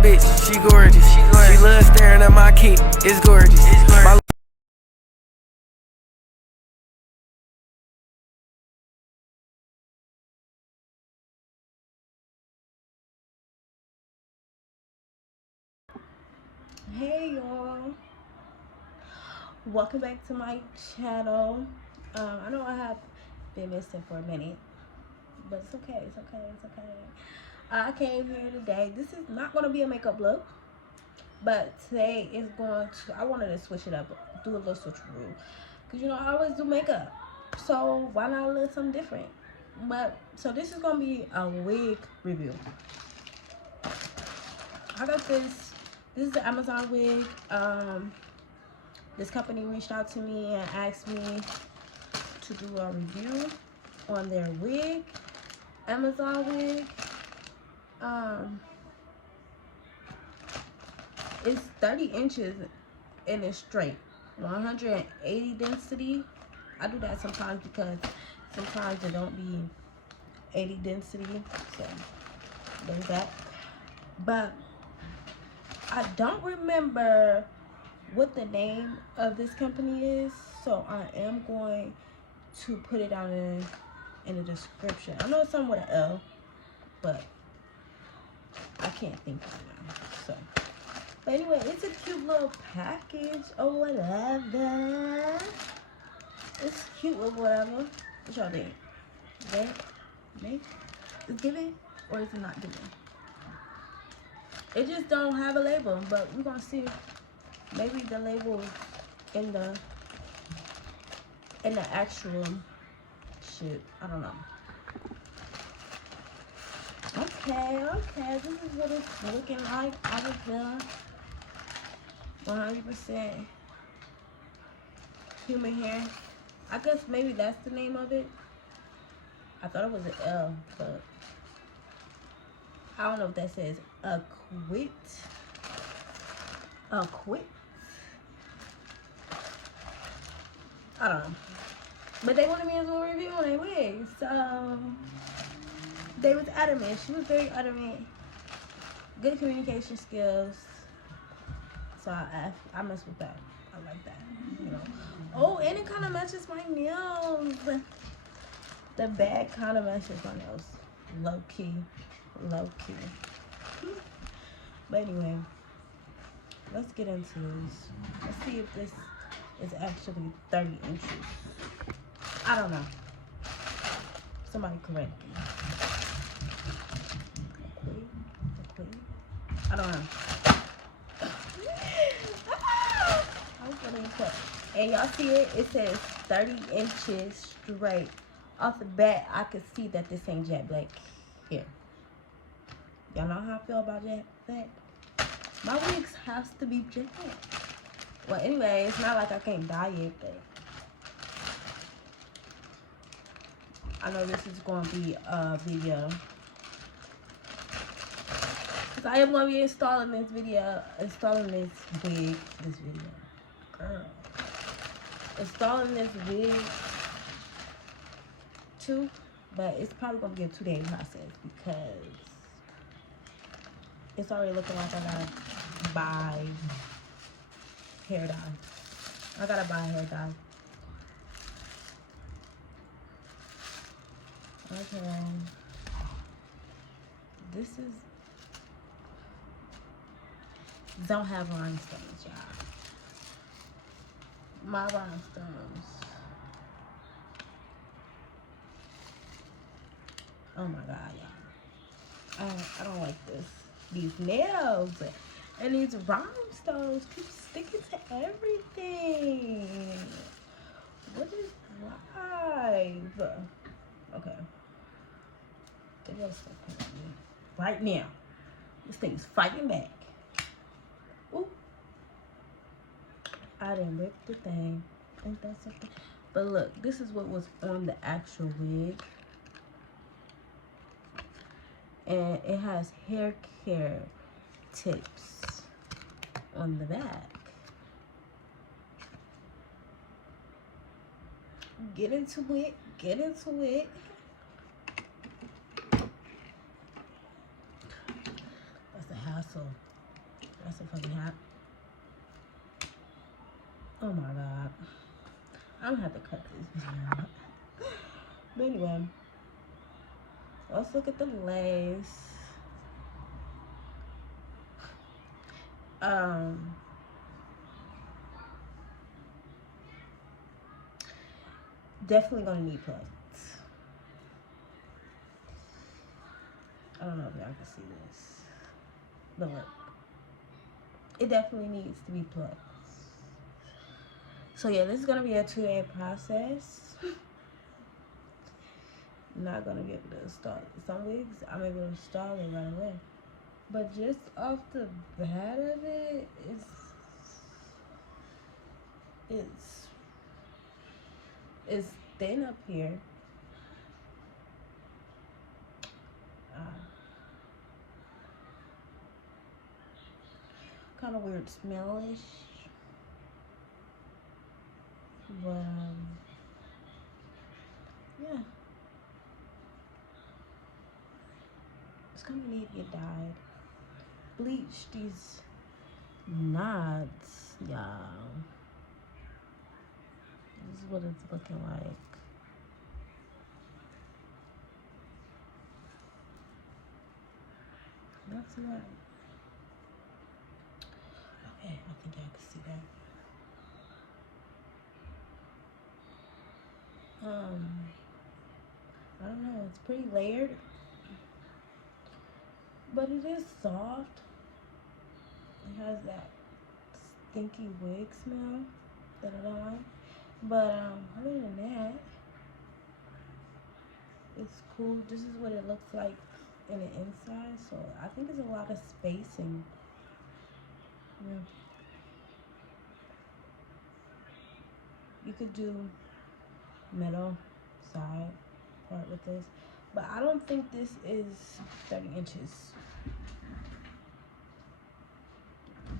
bitch, she gorgeous. She loves staring at my kid, it's gorgeous. My Hey y'all, welcome back to my channel. I know I have been missing for a minute, but it's okay. I came here today. This is not going to be a makeup look, but today is going to, I wanted to switch it up, do a little switcheroo, because you know I always do makeup, so why not a little something different. But so this is going to be a wig review. I got this is the Amazon wig. This company reached out to me and asked me to do a review on their wig, Amazon wig. It's 30 inches and it's straight, 180 density. I do that sometimes because sometimes it don't be 80 density, so there's that. But I don't remember what the name of this company is, so I am going to put it down in the description. I know it's something with an L, but I can't think of it now. So, but anyway, it's a cute little package or whatever. It's cute or whatever. What y'all think? Is it giving or is it not giving? It just don't have a label, but we're gonna see. Maybe the label in the actual shit. I don't know. Okay. This is what it's looking like. I was done. 100% human hair. I guess maybe that's the name of it. I thought it was an L, but I don't know if that says acquit. I don't know. But they wanted me to do a review on their wig. So they was adamant. She was very adamant. Good communication skills. So I mess with that. I like that. You know. Oh, and it kind of matches my nails. The bag kind of matches my nails. Low key. But anyway, let's get into this. Let's see if this is actually 30 inches. I don't know. Somebody correct me. I don't know. And y'all see it? It says 30 inches straight. Off the bat, I could see that this ain't jet black here. Y'all know how I feel about jet black? My wigs has to be jet black. Well, anyway, it's not like I can't dye it, but I know this is going to be a video. Because I am going to be installing this wig, installing this wig too, but it's probably going to be a 2-day process because it's already looking like I got to buy hair dye. I got to buy hair dye. Okay. This is don't have rhinestones, y'all. My rhinestones. Oh my god, y'all. I don't like this. These nails and these rhinestones keep sticking to everything. What is live? Okay. Right now. This thing's fighting back. Ooh. I didn't rip the thing. Ain't that something? But look, this is what was on the actual wig. And it has hair care tips on the back. Get into it. That's a hassle. That's a fucking hat. Oh my god. I'm gonna have to cut this video. But anyway, let's look at the lace. Definitely gonna need plugs. I don't know if y'all can see this, but look, it definitely needs to be plugged. So yeah, this is gonna be a 2-day process. I'm not gonna be able to install it. Some wigs I'm able to install it right away, but just off the bat of it, it's thin up here. Kind of weird smellish, but yeah, it's gonna need to get dyed. Bleach these knots, y'all. This is what it's looking like. That's it. Okay, I think I can see that. I don't know, it's pretty layered, but it is soft. It has that stinky wig smell that I don't like. But other than that, it's cool. This is what it looks like in the inside. So I think there's a lot of spacing. Yeah. You could do middle side part with this, but I don't think this is 30 inches.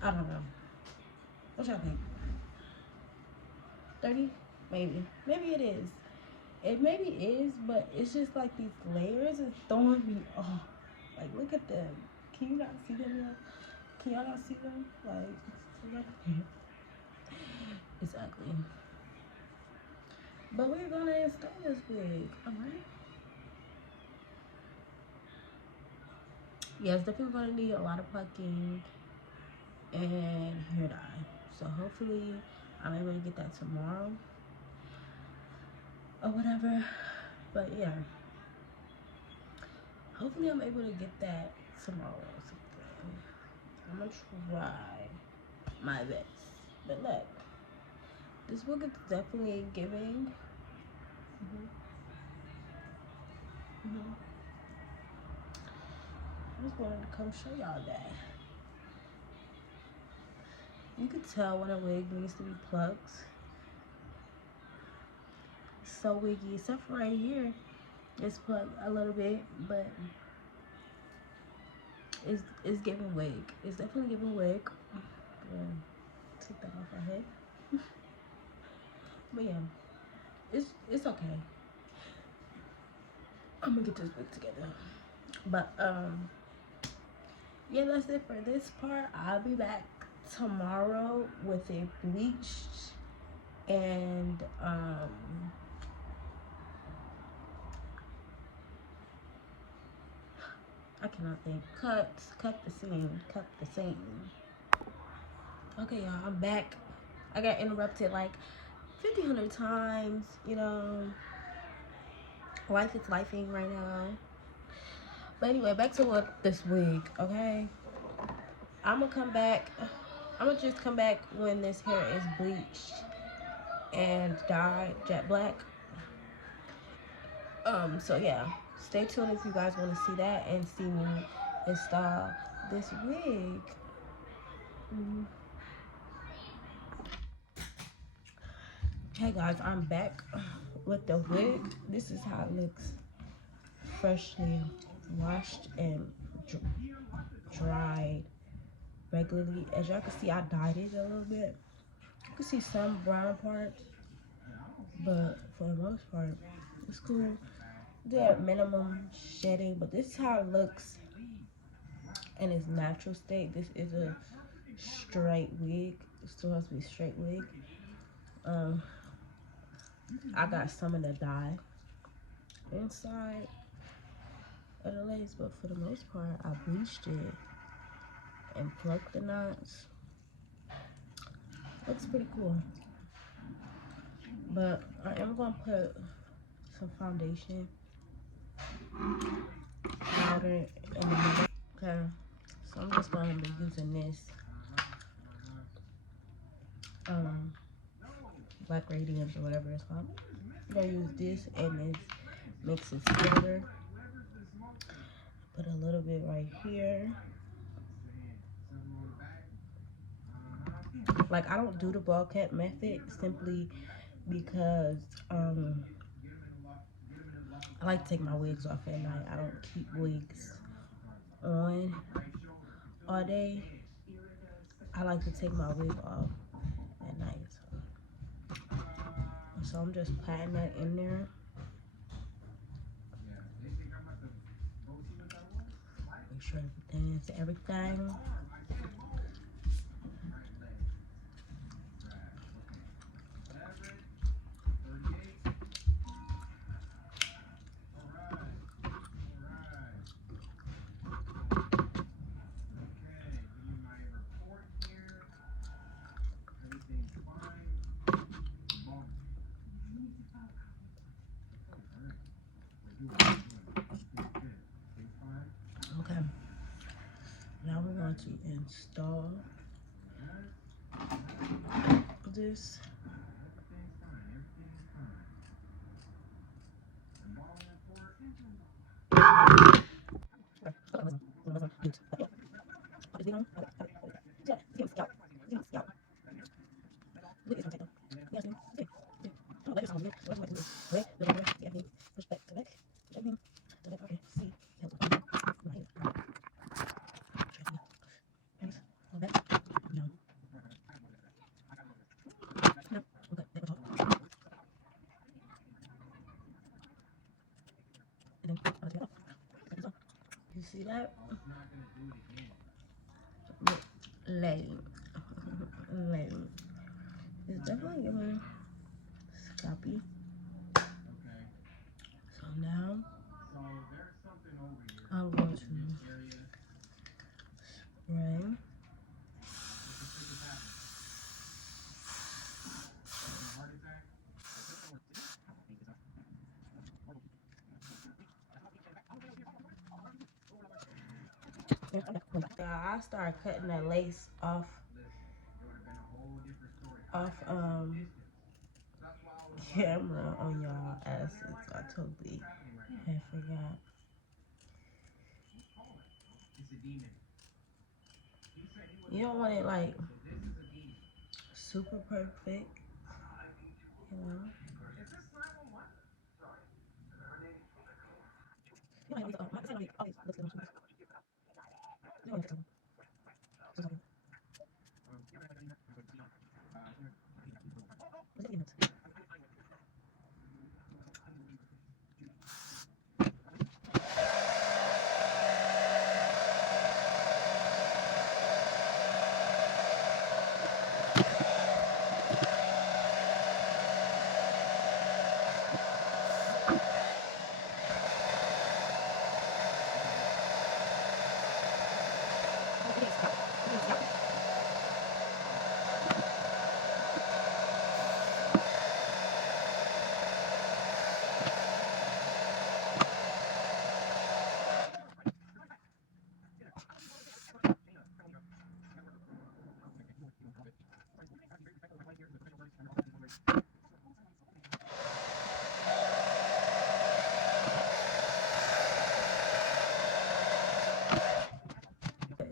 I don't know. What y'all think? 30? Maybe. Maybe it is. It maybe is, but it's just like these layers is throwing me off. Like, look at them. Can you not see them yet? Can y'all not see them? Like, it's ugly. But we're gonna install this wig, alright? Yeah, it's definitely gonna need a lot of plucking and hair dye. So hopefully I'm able to get that tomorrow or whatever. But yeah, hopefully I'm able to get that tomorrow or something. I'm gonna try my best. But look, this wig is definitely giving. I just wanted to come show y'all that. You could tell when a wig needs to be plucked. So wiggy, except for right here. It's plucked a little bit, but it's giving wig. It's definitely giving wig. Take that off our head. But yeah, it's okay. I'm gonna get this wig together. But yeah, that's it for this part. I'll be back tomorrow with a bleached and I cannot think. Cut the seam. Okay, y'all, I'm back. I got interrupted like 1,500 times, you know. Life is lifing right now. But anyway, back to what this wig, okay? I'm gonna come back. I'm gonna just come back when this hair is bleached and dyed jet black. So yeah, stay tuned if you guys want to see that and see me install this wig. Hey guys, I'm back with the wig. This is how it looks, freshly washed and dried regularly. As y'all can see, I dyed it a little bit. You can see some brown parts, but for the most part, it's cool. They're at minimum shedding, but this is how it looks in its natural state. This is a straight wig. It still has to be straight wig. I got some of the dye inside of the lace, but for the most part, I bleached it and plucked the knots. Looks pretty cool. But I am gonna put some foundation powder in the middle. Okay, so I'm just gonna be using this Black Radiance or whatever it's called. I'm gonna use this and this mixes together. Put a little bit right here. Like, I don't do the ball cap method simply because I like to take my wigs off at night. I don't keep wigs on all day. I like to take my wig off at night. So I'm just patting that in there. Make sure everything is everything. Okay. Now we're going to install this. You see that? Lame. Lame. It's definitely giving scrappy. So now I'm going to spray. I started cutting that lace off camera on y'all asses. I totally had forgot. You don't want it like super perfect, you know.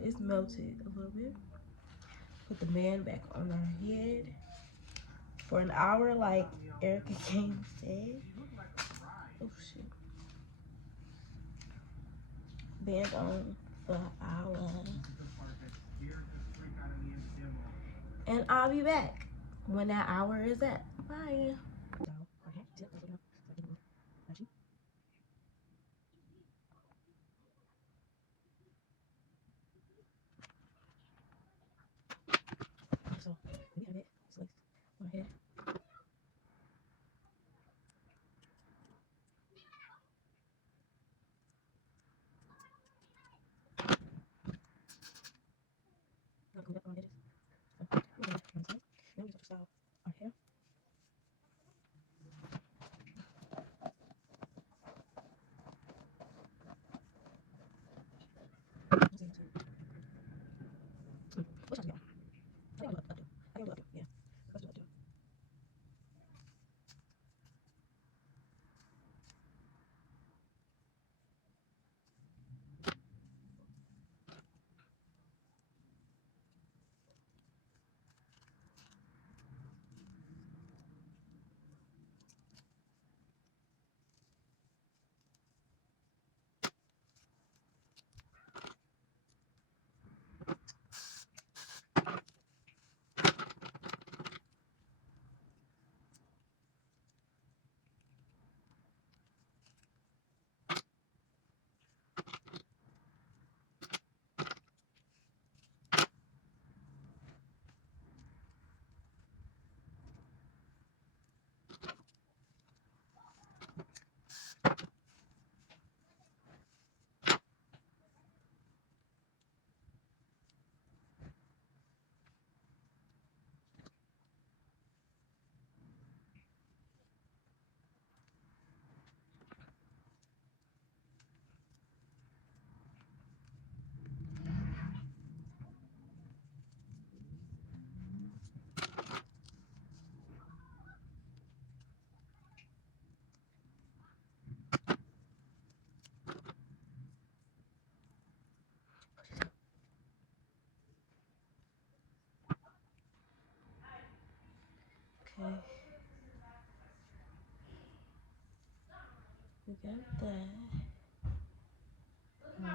It's melted a little bit. Put the band back on our head for an hour, like Erica Kane said. Oh shit. Band on for an hour. And I'll be back when that hour is at. Bye. install our hair. Which one? I think I'll do up to. I think I'll do up to. Yeah. Let's do up to. Okay. We got that. No.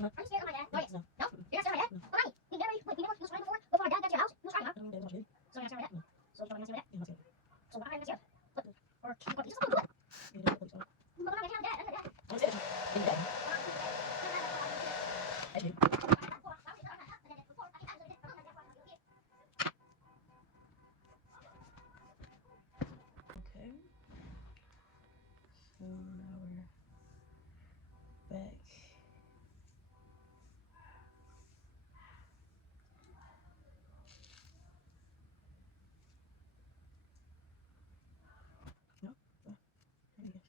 Are you scared of my dad? No. No. No? You're not scared of my dad? Well, honey, he never, he never, he was trying before our dad got you out. He was trying out. I don't know. So you're not scared of my dad? So you're not scared of my dad? Yeah, that's it. So why are you scared? What? Or keep what? You just don't do it. Yeah, that's what it's But I'm not gonna tell dad. I'm not dad. That's it. In bed. I do. Okay. So now we're back. No. There you go. Now, just need that.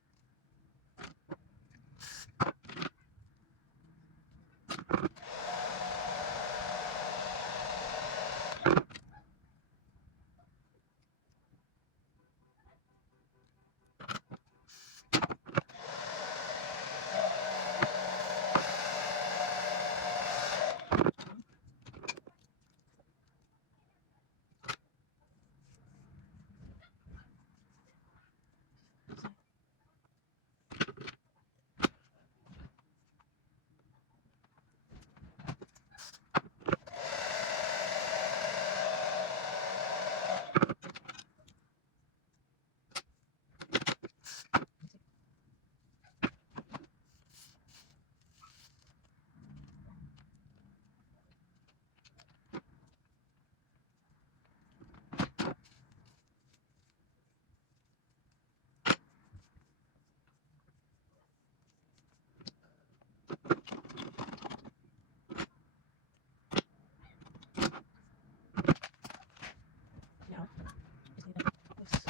This.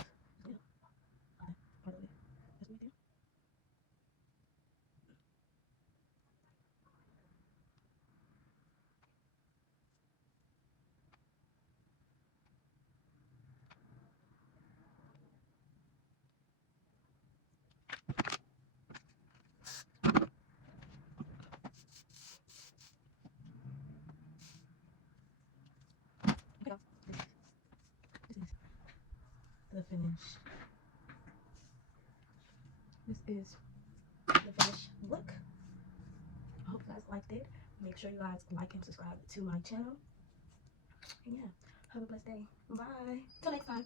Yeah. Okay. Part of it. That's what we do. Okay. This is the finish. This is the finished look. I hope you guys liked it. Make sure you guys like and subscribe to my channel. And yeah, have a blessed day. Bye. Till next time.